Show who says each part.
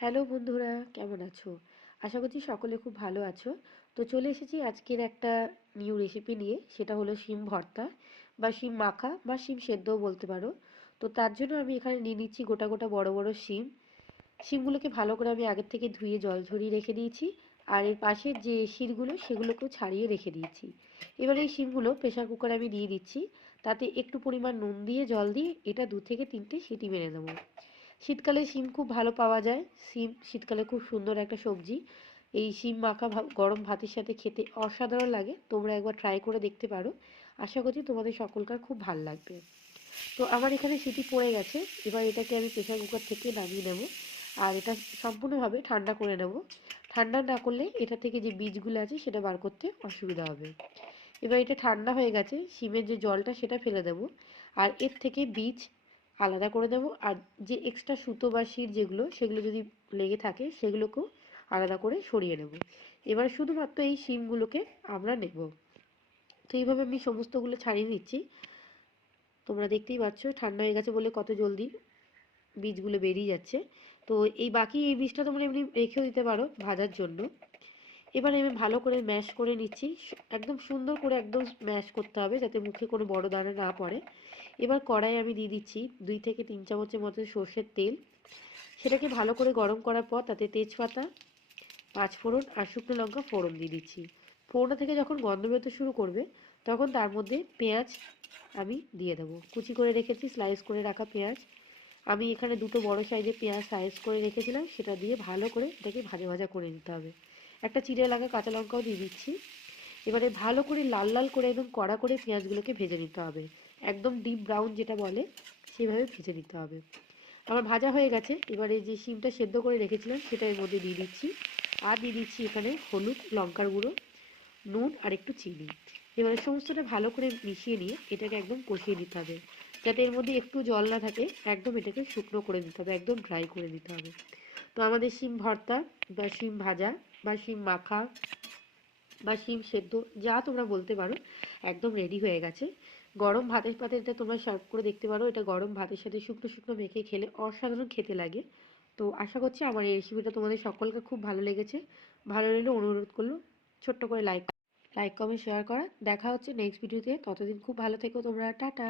Speaker 1: Hello বন্ধুরা, কেমন আছো? আশা করছি সকলে খুব ভালো আছো। তো চলে এসেছি আজকের একটা নিউ রেসিপি নিয়ে, সেটা হলো শিম ভর্তা বা শিম মাখা বা শিম সেদ্ধও বলতে পারো। তো তার জন্য আমি এখানে নিয়ে নিচ্ছি গোটা গোটা বড় বড় শিম। শিমগুলোকে ভালো করে আমি আগের থেকে ধুয়ে জল ঝরিয়ে রেখে দিয়েছি। আর এর পাশের যে শিরগুলো, সেগুলোকেও ছাড়িয়ে রেখে দিয়েছি। এবার এই শিমগুলো প্রেশার কুকারে আমি দিয়ে দিচ্ছি। তাতে একটু পরিমাণ নুন দিয়ে, জল দিয়ে এটা দু থেকে তিনটে সিটি মেরে দেবো। শীতকালে শিম খুব ভালো পাওয়া যায়। শিম শীতকালে খুব সুন্দর একটা সবজি। এই শিম মাখা গরম ভাতের সাথে খেতে অসাধারণ লাগে। তোমরা একবার ট্রাই করে দেখতে পারো। আশা করছি তোমাদের সকলকার খুব ভালো লাগবে। তো আমার এখানে সিটি পড়ে গেছে। এবার এটাকে আমি প্রেশার কুকার থেকে নামিয়ে নেব। আর এটা সম্পূর্ণভাবে ঠান্ডা করে নেব। ঠান্ডা না করলে এটা থেকে যে বীজগুলো আছে সেটা বার করতে অসুবিধা হবে। এবার এটা ঠান্ডা হয়ে গেছে। শিমের যে জলটা সেটা ফেলে দেব। আর এর থেকে বীজ আলাদা করে দেবো। আর যে এক্সট্রা সুতো বা শির যেগুলো, সেগুলো যদি লেগে থাকে, সেগুলোকেও আলাদা করে সরিয়ে নেব। এবার শুধুমাত্র এই শিমগুলোকে আমরা নেব। তো এইভাবে আমি সমস্তগুলো ছাড়িয়ে নিচ্ছি। তোমরা দেখতেই পাচ্ছ, ঠান্ডা হয়ে গেছে বলে কত জলদি বীজগুলো বেরিয়ে যাচ্ছে। তো এই বাকি এই বীজটা তোমরা এমনি রেখেও দিতে পারো ভাজার জন্য। এবার আমি ভালো করে ম্যাশ করে নিচ্ছি। একদম সুন্দর করে একদম ম্যাশ করতে হবে যাতে মুখে কোনো বড় দানা না পড়ে। এবার কড়াই আমি দিয়ে দিচ্ছি দুই থেকে তিন চামচের মতো সর্ষের তেল। সেটাকে ভালো করে গরম করার পর তাতে তেজপাতা পাঁচ ফোড়ন আর শুকনো লঙ্কা ফোড়ন দিয়ে দিচ্ছি। ফোড়না থেকে যখন গন্ধ বেরোতে শুরু করবে, তখন তার মধ্যে পেঁয়াজ আমি দিয়ে দেবো। কুচি করে রেখেছি স্লাইস করে রাখা পেঁয়াজ। আমি এখানে দুটো বড় সাইজের পেঁয়াজ সাইজ করে রেখেছিলাম, সেটা দিয়ে ভালো করে এটাকে ভাজা ভাজা করে নিতে হবে। একটা চিড়ে লাগা কাঁচা লঙ্কাও দিয়ে দিচ্ছি। এবারে ভালো করে লাল লাল করে একদম কড়া করে পেঁয়াজগুলোকে ভেজে নিতে হবে। একদম ডিপ ব্রাউন যেটা বলে সেইভাবে ভেজে নিতে হবে। আমার ভাজা হয়ে গেছে, এবারে যে শিমটা সেদ্ধ করে রেখেছিলাম, সেটা এর মধ্যে দিয়ে দিচ্ছি। আর দিয়ে দিচ্ছি এখানে হলুদ, লঙ্কার গুঁড়ো, নুন আর একটু চিনি। এবারে সমস্তটা ভালো করে মিশিয়ে নিয়ে এটাকে একদম কষিয়ে নিতে হবে। যাতে এর মধ্যে একটু জল না থাকে, একদম এটাকে শুকনো করে দিতে হবে, একদম ড্রাই করে দিতে হবে। তো আমাদের শিম ভর্তা বা শিম ভাজা বা শিম মাখা বা শিম সেদ্ধ, যা তোমরা বলতে পারো, একদম রেডি হয়ে গেছে। গরম ভাতের পাতে এটা তোমরা সার্ভ করে দেখতে পারো, এটা গরম ভাতের সাথে শুকনো শুকনো মেখে খেলে অসাধারণ খেতে লাগে। তো আশা করছি আমার এই রেসিপিটা তোমাদের সকলকে খুব ভালো লেগেছে। ভালো লাগলে অনুরোধ করল, ছোট্ট করে লাইক লাইক কমেন্ট শেয়ার করা। দেখা হচ্ছে নেক্সট ভিডিওতে ততদিন খুব ভালো থেকো তোমরা। টাটা!